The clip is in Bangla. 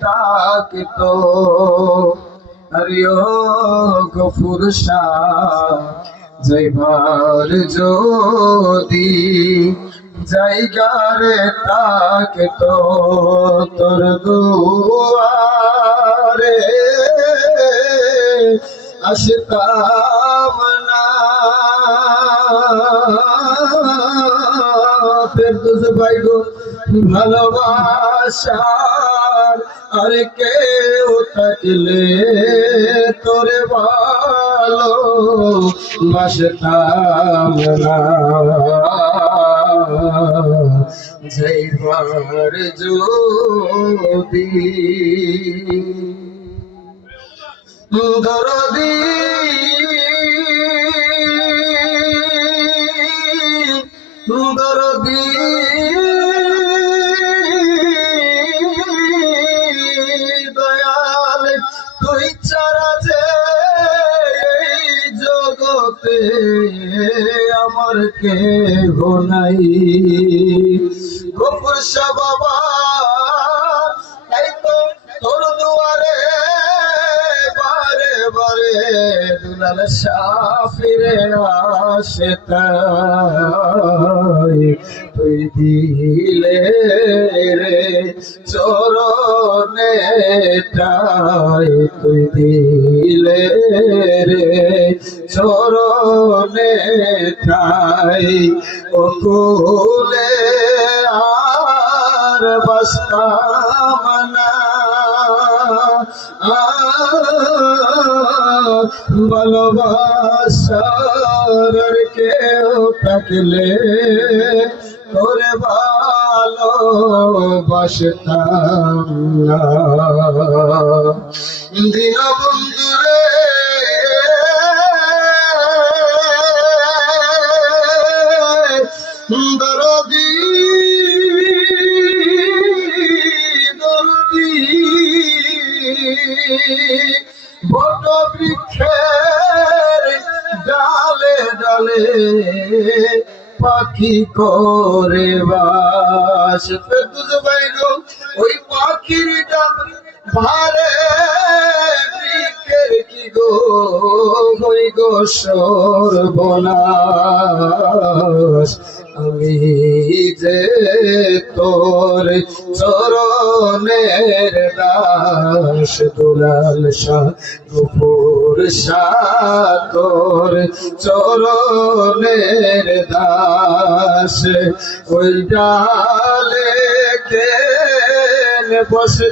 তাকতো আরিও গফুর শাহ যাইবার যদি জায়গারে তাকতো তোর দুয়ারে আসতাম না ফেরদৌস ভাই গো ভালোবাসার আর কেউ থাকলে তোরে ভালো বাসতাম না যাইবার যদি দরদি দরদি দয়াল তুই ছাড়া যে এই জগতে আমার কেহ নাই গফুর শাহ বাবা তাই তো তোর দুয়ারে বারে বারে দুলাল শাহ ফিরে আসে তাই তুই দিলে রে চরণে তাই তুই দিলে রে চরণে তাই অকুলে আর বাসতাম না ভালোবাসার কেউ থাকলে তোরে ভালো বাসতাম না দীনবন্ধু রে দরদি দরদি বট বৃক্ষের ডালে ডালে পাখি করে বাস ফেরদৌস ভাই গো ওই পাখির ডাক ভারে বৃক্ষের কি গো হই গো সর্বনাশ আমি যে তোর চরণের দাস দুলাল শাহ গফুর শাহ তোর চরণের দাস ওই ডালে কে বসে